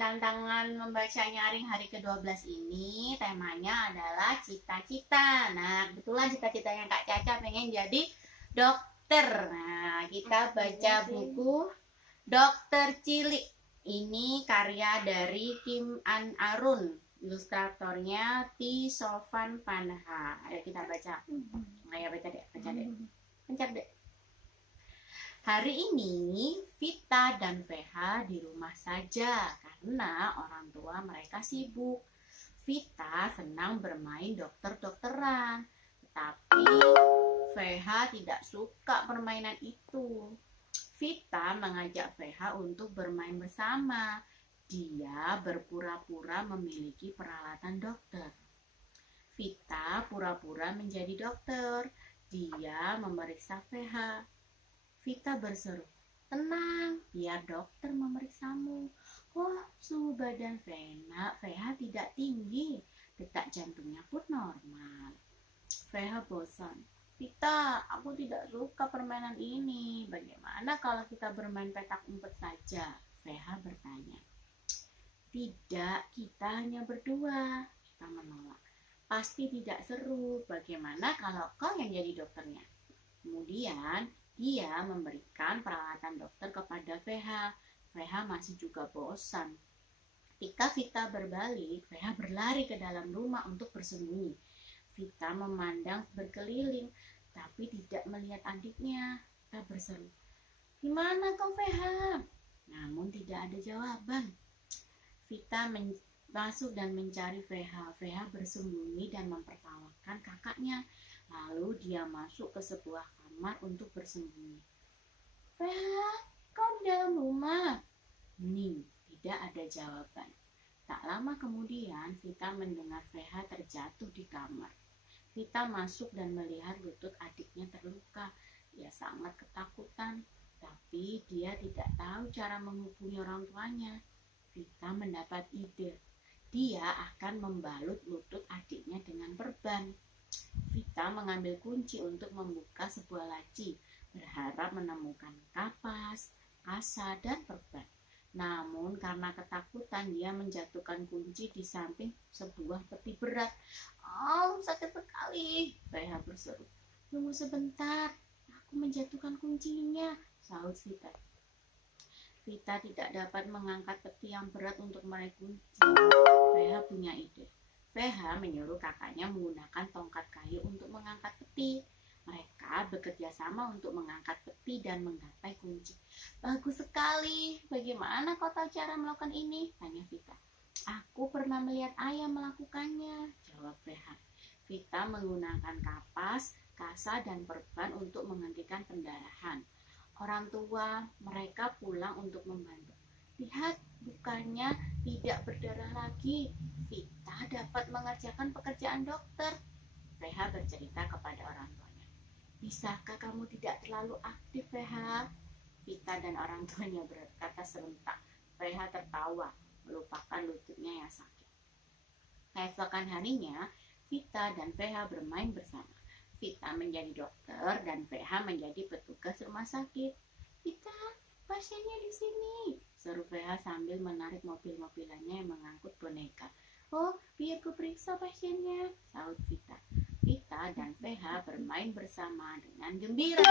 tantangan membaca nyaring hari ke-12 ini temanya adalah cita-cita. Nah, kebetulan cita-citanya Kak Caca pengen jadi dokter. Nah, kita baca buku Dokter Cilik. Ini karya dari Kim An Arun. Ilustratornya T. Sofan Panha. Ayo kita baca. Ayo baca deh. Pencet deh. Hari ini Vita dan VH di rumah saja karena orang tua mereka sibuk. Vita senang bermain dokter-dokteran, tetapi VH tidak suka permainan itu. Vita mengajak VH untuk bermain bersama. Dia berpura-pura memiliki peralatan dokter. Vita pura-pura menjadi dokter. Dia memeriksa VH. Vita berseru, tenang, biar dokter memeriksamu. Oh, suhu badan VH tidak tinggi, detak jantungnya pun normal. VH bosan. Vita, aku tidak suka permainan ini. Bagaimana kalau kita bermain petak umpet saja? VH bertanya. Tidak, kita hanya berdua. Vita menolak. Pasti tidak seru. Bagaimana kalau kau yang jadi dokternya? Kemudian, dia memberikan peralatan dokter kepada VH. VH masih juga bosan. Ketika Vita berbalik, VH berlari ke dalam rumah untuk bersembunyi. Vita memandang berkeliling, tapi tidak melihat adiknya. Vita berseru, "Di mana kau, VH?" Namun tidak ada jawaban. Vita masuk dan mencari VH. VH bersembunyi dan mempertawakan kakaknya. Lalu dia masuk ke sebuah kamar untuk bersembunyi. VH, kau di dalam rumah? Hening, tidak ada jawaban. Tak lama kemudian, Vita mendengar VH terjatuh di kamar. Vita masuk dan melihat lutut adiknya terluka. Dia sangat ketakutan, tapi dia tidak tahu cara menghubungi orang tuanya. Vita mendapat ide. Dia akan membalut lutut adiknya dengan perban. Vita mengambil kunci untuk membuka sebuah laci, berharap menemukan kapas, kasa, dan perban. Namun karena ketakutan dia menjatuhkan kunci di samping sebuah peti berat. Oh, sakit sekali, VH berseru. Tunggu sebentar, aku menjatuhkan kuncinya, sahut Vita. Vita tidak dapat mengangkat peti yang berat untuk meraih kunci. VH punya ide. VH menyuruh kakaknya menggunakan tongkat kayu untuk mengangkat peti. Mereka bekerja sama untuk mengangkat peti dan menggapai kunci. Bagus sekali. Bagaimana kau tahu cara melakukan ini? Tanya Vita. Aku pernah melihat ayah melakukannya, jawab VH. Vita menggunakan kapas, kasa, dan perban untuk menghentikan pendarahan. Orang tua mereka pulang untuk membantu. Lihat, bukannya tidak berdarah lagi. Vita dapat mengerjakan pekerjaan dokter. VH bercerita kepada orang tuanya. Bisakah kamu tidak terlalu aktif, VH? Vita dan orang tuanya berkata serentak. VH tertawa, melupakan lututnya yang sakit. Keesokan harinya, Vita dan VH bermain bersama. Vita menjadi dokter dan VH menjadi petugas rumah sakit. Vita, pasiennya di sini, seru VH sambil menarik mobil-mobilannya yang mengangkut boneka. Oh, biar ku periksa pasiennya, sahut Vita. Vita dan VH bermain bersama dengan gembira.